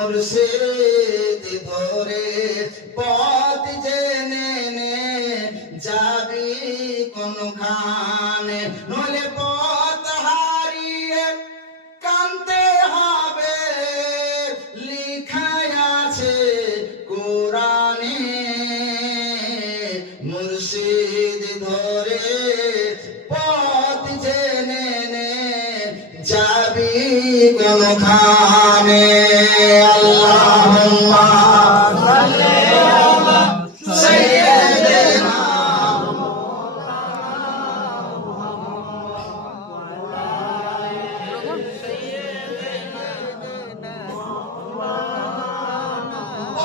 মুর্শিদ ধরে পথ জেনে নে যাবি কোনখানে, নইলে পথ হারিয়ে কানতে হবে, লিখায় আছে কোরআনে। মুর্শিদ ধরে পথ জেনে নে যাবি কোনখানে। আল্লাহুম্মা সাল্লি আলা সাইয়্যিদিনা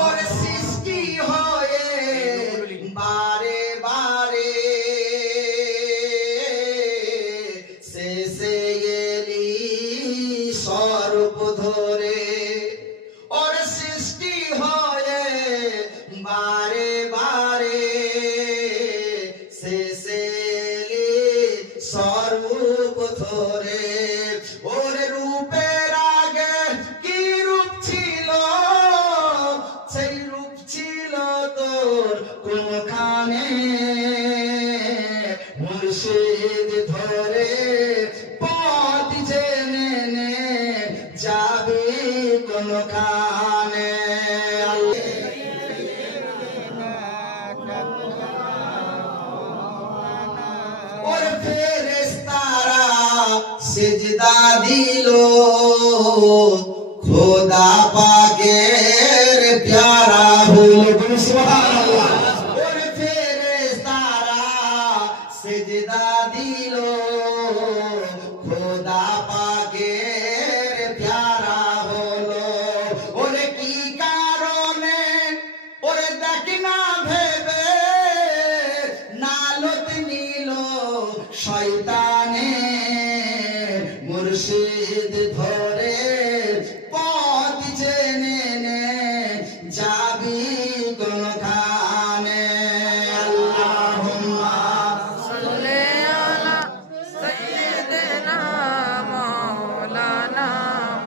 ওর সৃষ্টি হয়ে বারে বারে শেষে এলি স্বরূপ ধরে, ওর সৃষ্টি হয়ে বারে বারে শেষে এলি স্বরূপ ধরে। ওর রূপের আগে কি রূপ ছিল, সেই রূপ ছিল তোর কোনখানে। মুর্শিদ ধরে পথ জেনে নে যাবি কোনখানে। ওর ফেরেশতারা সিজদা দিল, খোদা